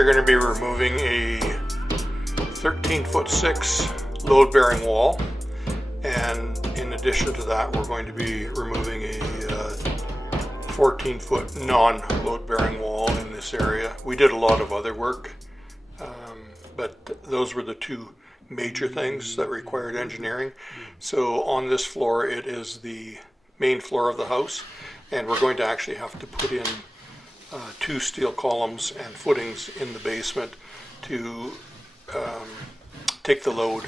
are going to be removing a 13'6" load-bearing wall, and in addition to that we're going to be removing a 14-foot non-load-bearing wall in this area. We did a lot of other work, but those were the two major things that required engineering. So on this floor, it is the main floor of the house, and we're going to actually have to put in two steel columns and footings in the basement to take the load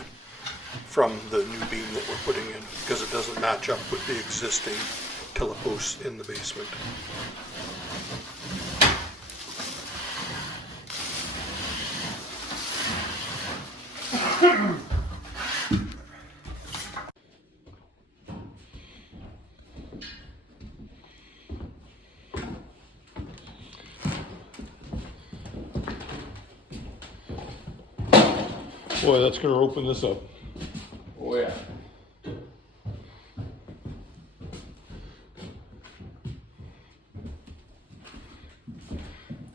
from the new beam that we're putting in, because it doesn't match up with the existing teleposts in the basement. Boy, that's going to open this up. Oh yeah.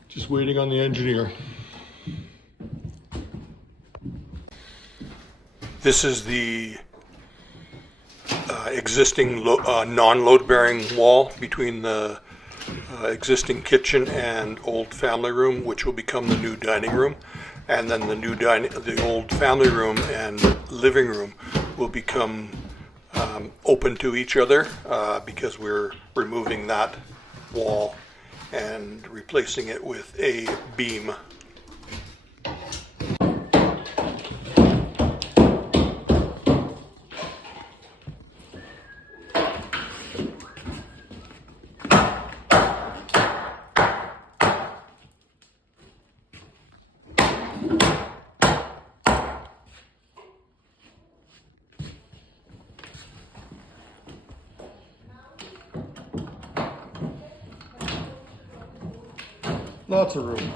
Just waiting on the engineer. This is the existing non-load-bearing wall between the existing kitchen and old family room, which will become the new dining room. And then the old family room and living room will become open to each other because we're removing that wall and replacing it with a beam. Lots of room.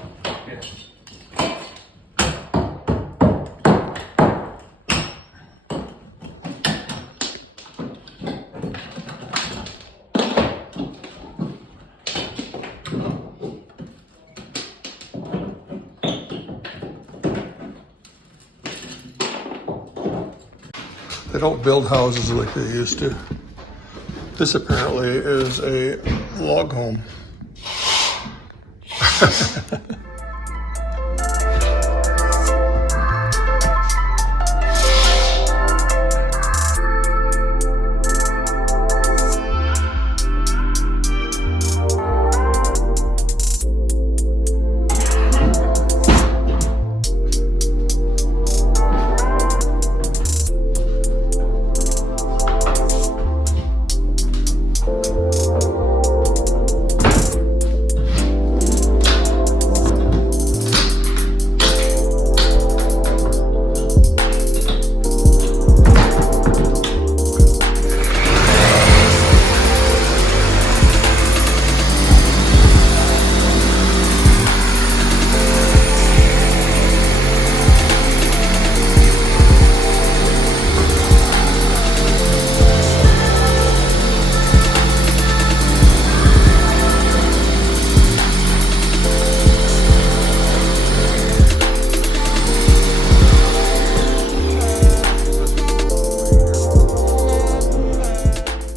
They don't build houses like they used to. This apparently is a log home.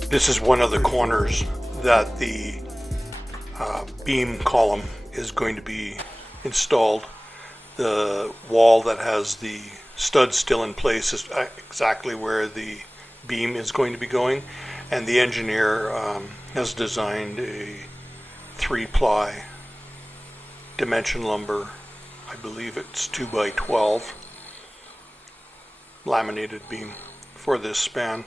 This is one of the corners that the beam column is going to be installed. The wall that has the studs still in place is exactly where the beam is going to be going, and the engineer has designed a 3-ply dimension lumber. I believe it's 2x12 laminated beam for this span.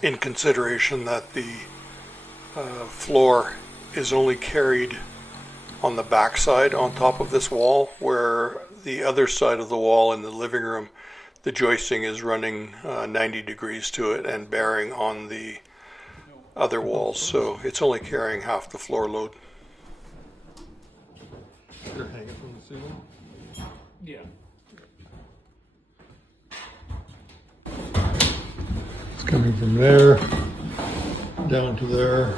In consideration that the floor is only carried on the back side on top of this wall, where the other side of the wall in the living room, the joisting is running 90 degrees to it and bearing on the other walls, so it's only carrying half the floor load. They're hanging from the ceiling? Yeah. It's coming from there down to there.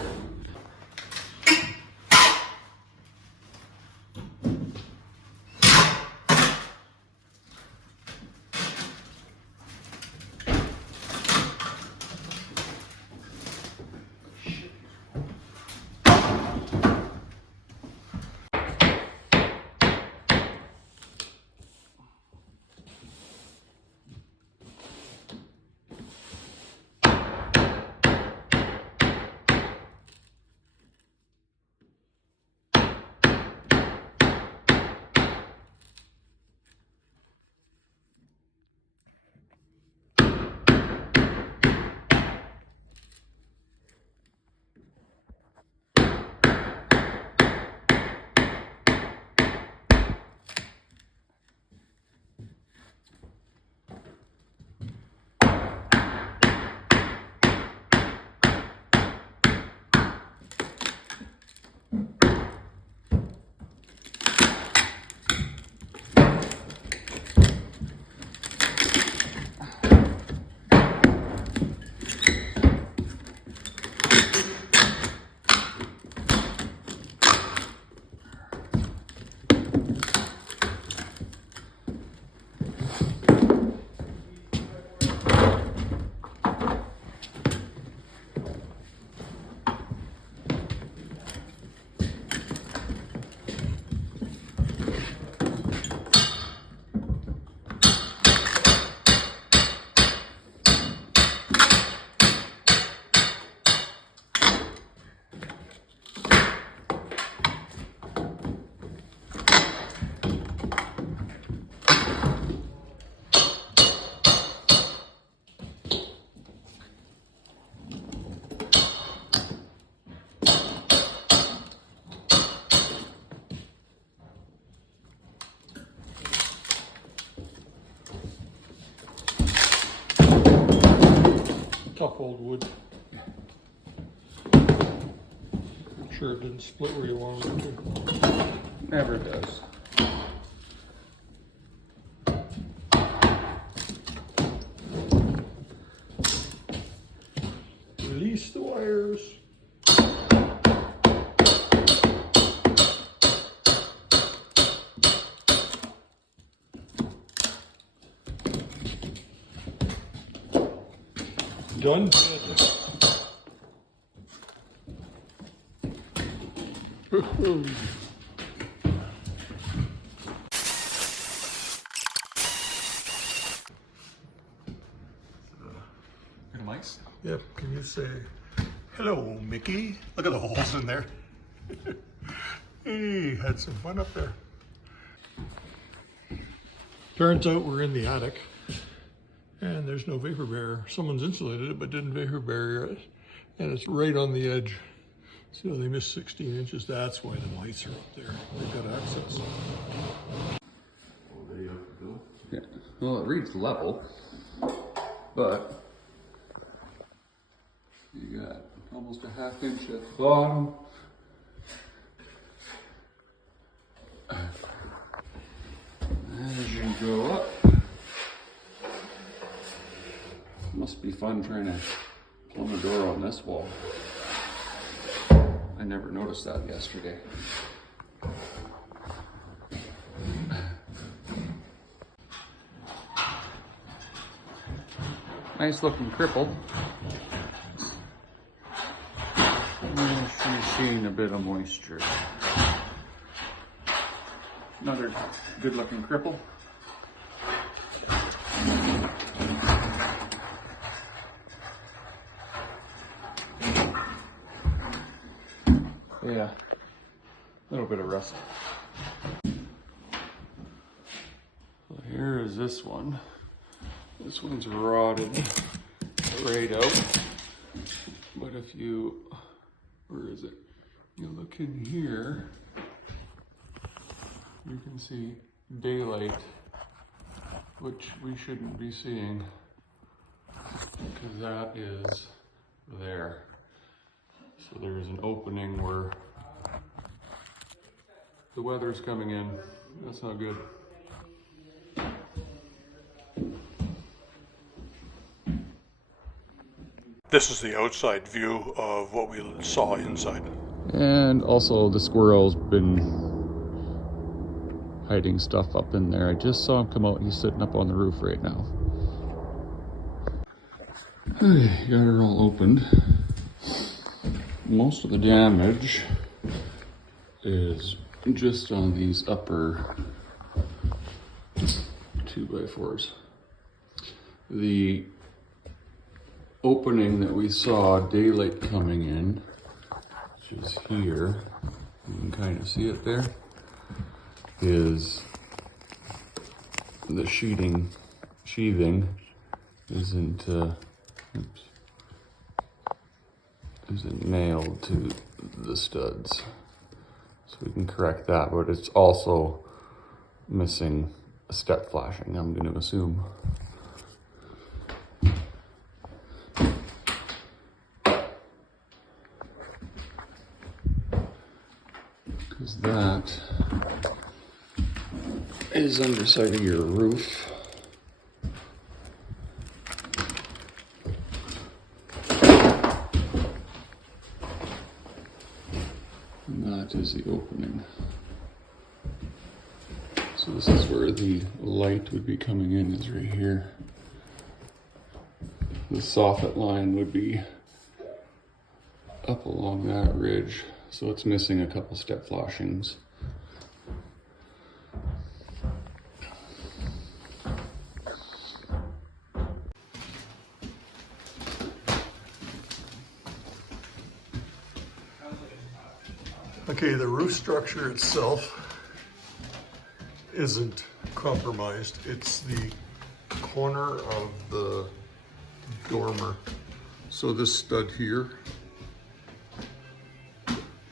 tough old wood. I'm sure it didn't split where you wanted it to. Never does. Release the wires. Done. Good mice. Yep, can you say, hello, Mickey? Look at the holes in there. Hey, had some fun up there. Turns out we're in the attic and there's no vapor barrier. Someone's insulated it but didn't vapor barrier it, and it's right on the edge. So they missed 16 inches. That's why the lights are up there. They've got access. Yeah. Well, it reads level, but you got almost a half inch at the bottom. As you go up, must be fun trying to plumb a door on this wall. I never noticed that yesterday. Nice looking cripple. She's seeing a bit of moisture. Another good looking cripple. Yeah, a little bit of rust. So here is this one. This one's rotted right out. But if you, where is it? You look in here, you can see daylight, which we shouldn't be seeing because that is there. So there's an opening where the weather's coming in. That's not good. This is the outside view of what we saw inside. And also the squirrel's been hiding stuff up in there. I just saw him come out. He's sitting up on the roof right now. Okay, got it all opened. Most of the damage is just on these upper 2x4s. The opening that we saw daylight coming in, which is here, you can kind of see it there, is the sheathing isn't nailed to the studs. So we can correct that, but it's also missing a step flashing, I'm going to assume. Because that is underside of your roof. That is the opening. So this is where the light would be coming in, is right here. The soffit line would be up along that ridge, so it's missing a couple step flashings. Okay, the roof structure itself isn't compromised. It's the corner of the dormer. So this stud here,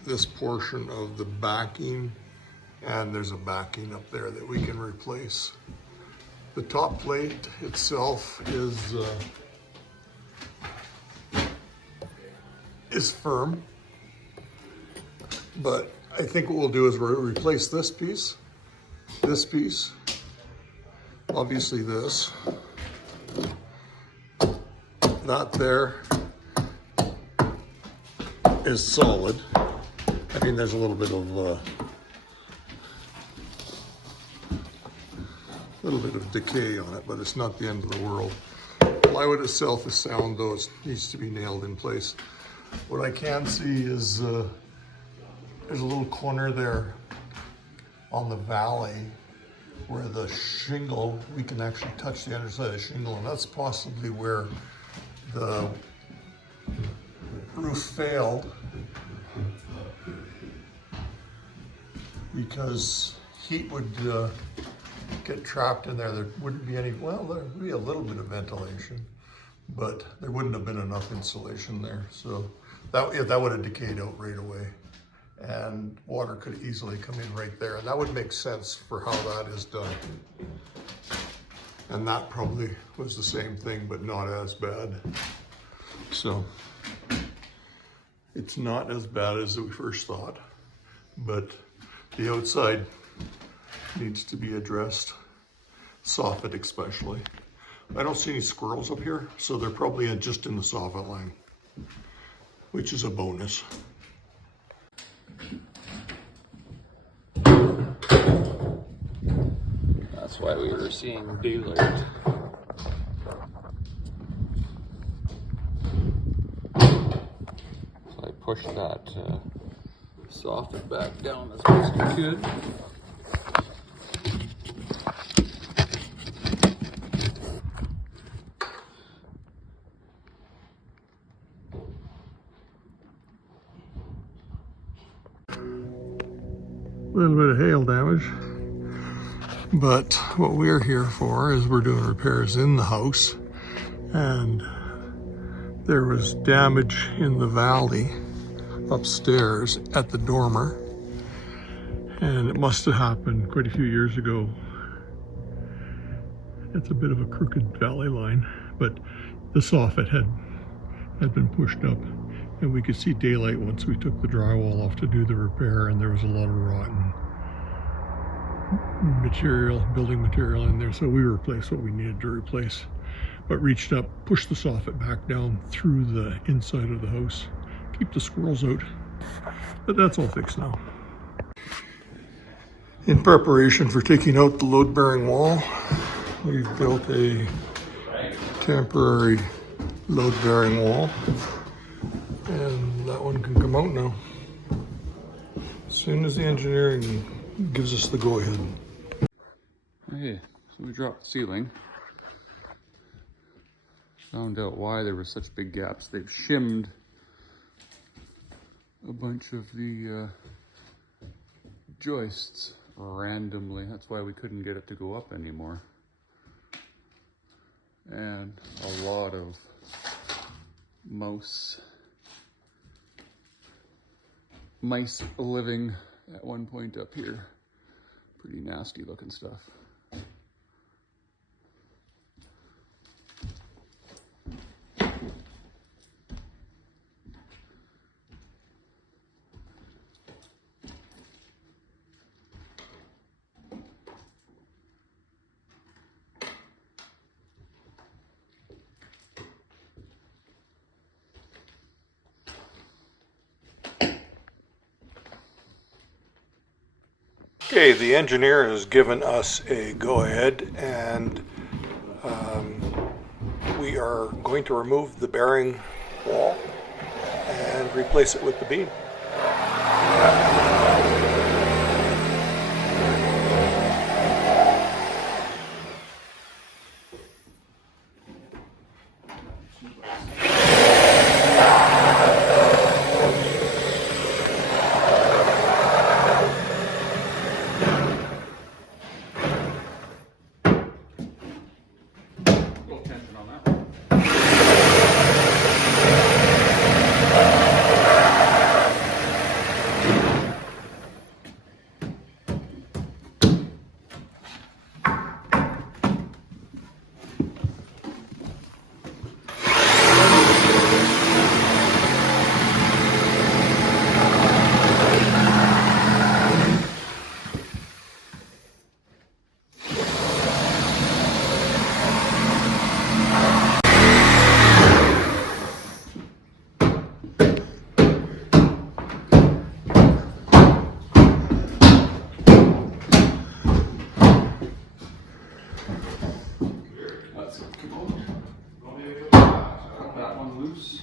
this portion of the backing, and there's a backing up there that we can replace. The top plate itself is is firm. But I think what we'll do is we'll replace this piece, obviously this, that there is solid. I mean, there's a little bit of decay on it, but it's not the end of the world. Plywood itself is sound, though it needs to be nailed in place. What I can see is there's a little corner there on the valley where the shingle, we can actually touch the underside of the shingle, and that's possibly where the roof failed because heat would get trapped in there. There wouldn't be any, well, there would be a little bit of ventilation, but there wouldn't have been enough insulation there. So that would have decayed out right away, and water could easily come in right there. And that would make sense for how that is done. And that probably was the same thing, but not as bad. So it's not as bad as we first thought, but the outside needs to be addressed, soffit especially. I don't see any squirrels up here, so they're probably just in the soffit line, which is a bonus. That's why we were seeing daylight. So I pushed that soffit back down as best I could. A little bit of hail damage, but what we're here for is we're doing repairs in the house, and there was damage in the valley upstairs at the dormer, and it must have happened quite a few years ago. It's a bit of a crooked valley line, but the soffit had been pushed up, and we could see daylight once we took the drywall off to do the repair, and there was a lot of rotten material, building material in there, so we replaced what we needed to replace, but reached up, pushed the soffit back down through the inside of the house, keep the squirrels out, but that's all fixed now. In preparation for taking out the load-bearing wall, we've built a temporary load-bearing wall, and that one can come out now as soon as the engineering gives us the go-ahead. Okay, so we dropped the ceiling. Found out why there were such big gaps. They've shimmed a bunch of the joists randomly. That's why we couldn't get it to go up anymore. And a lot of mice living at one point up here. Pretty nasty looking stuff. Okay, the engineer has given us a go-ahead, and we are going to remove the bearing wall and replace it with the beam. that one loose.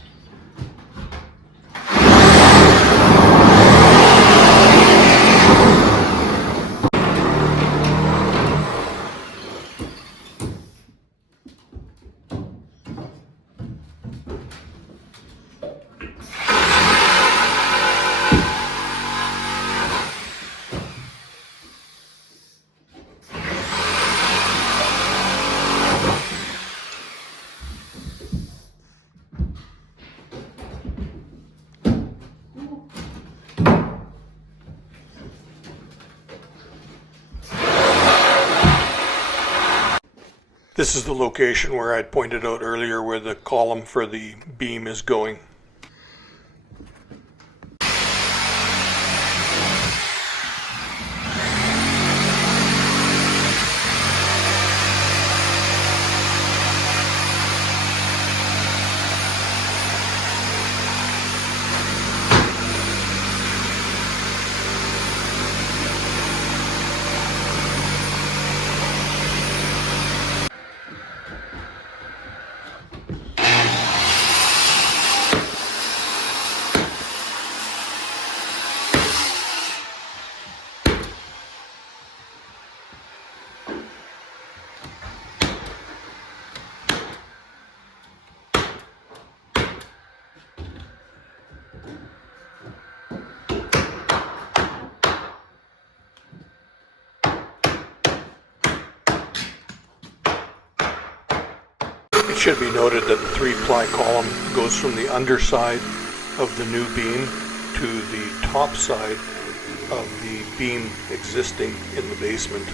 This is the location where I'd pointed out earlier where the column for the beam is going. It should be noted that the 3-ply column goes from the underside of the new beam to the top side of the beam existing in the basement.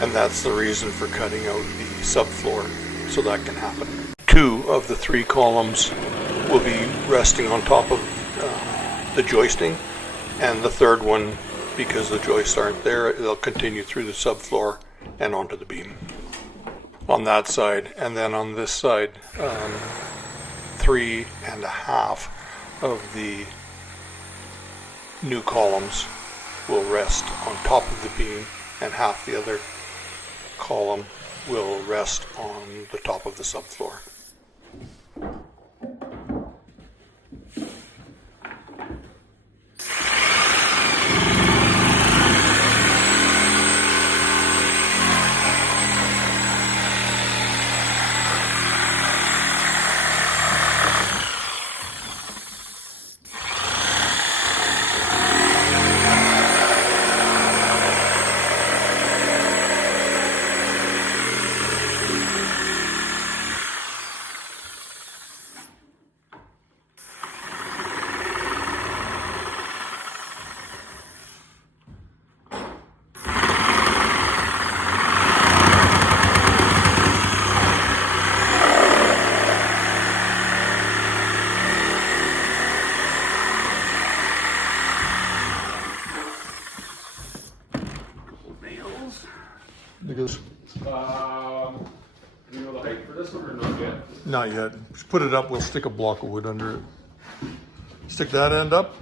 And that's the reason for cutting out the subfloor, so that can happen. 2 of the 3 columns will be resting on top of the joisting, and the third one, because the joists aren't there, they'll continue through the subfloor and onto the beam. On that side, and then on this side, 3.5 of the new columns will rest on top of the beam, and half the other column will rest on the top of the subfloor. Because Do you know the height for this one or not yet? not yet. Just put it up, we'll stick a block of wood under it. Stick that end up,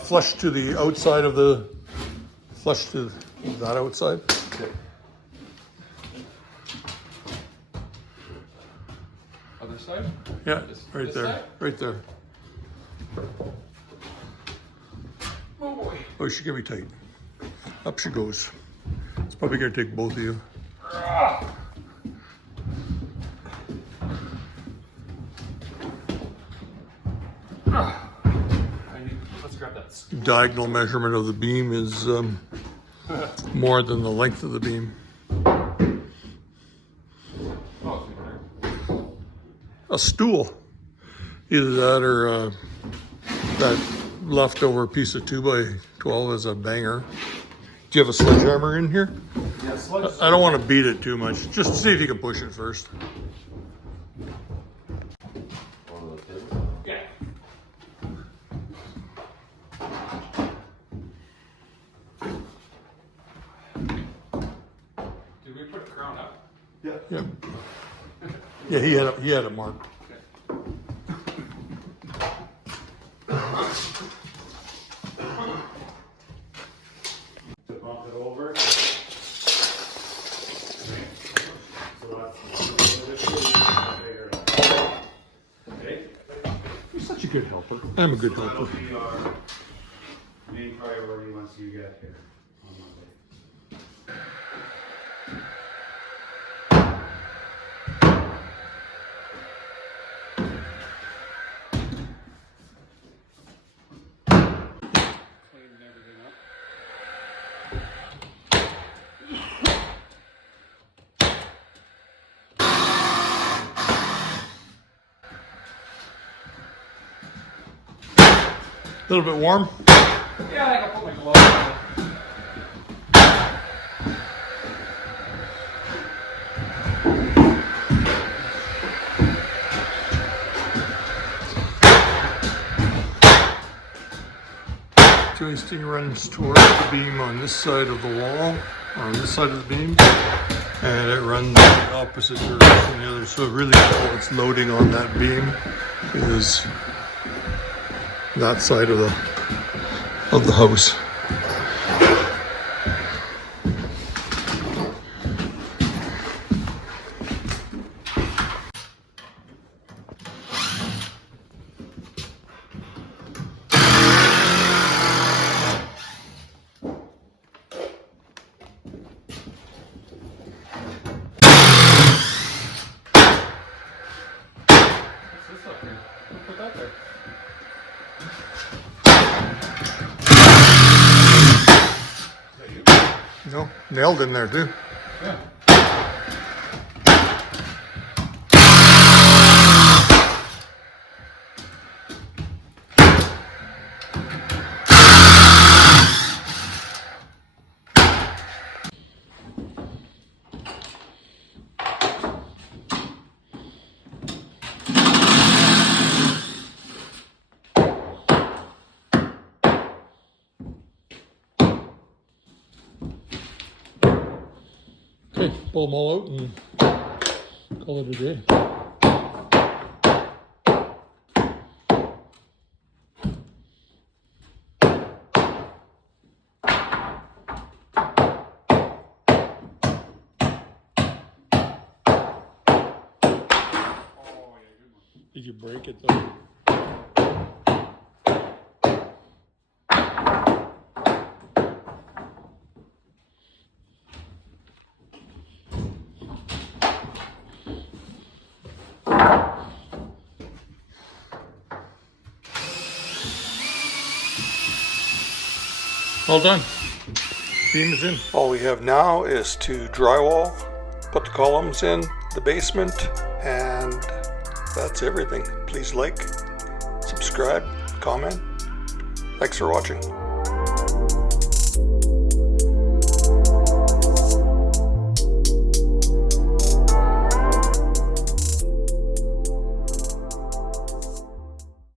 flush to the outside of the, flush to that outside. Okay. Other side? Yeah, This- right this there, side? right there. Oh boy. Oh, she can be tight. Up she goes. It's probably gonna take both of you. Let's grab that. Diagonal measurement of the beam is more than the length of the beam. Oh, A stool. Either that or that leftover piece of 2x12 is a banger. Do you have a sledgehammer in here? yeah, sludge. I don't want to beat it too much. Just see if you can push it first. Yeah. Did we put a crown up? Yeah. Yeah, he had a mark. Bump it over. So that's bigger. Okay. a good helper. I'm a good That'll helper. be our main priority once you get here on Monday. Cleaning everything up. A little bit warm. Yeah, I can put my gloves on. Joisting runs towards the beam on this side of the wall, on this side of the beam, and it runs the opposite direction the other. So really all it's loading on that beam is that side of the house. What's this up here? Who put that there? No, nailed in there too. Yeah. Okay, pull them all out and call it a day. Did you break it though? All done. Beam is in. All we have now is to drywall, put the columns in the basement, and that's everything. Please like, subscribe, comment. Thanks for watching.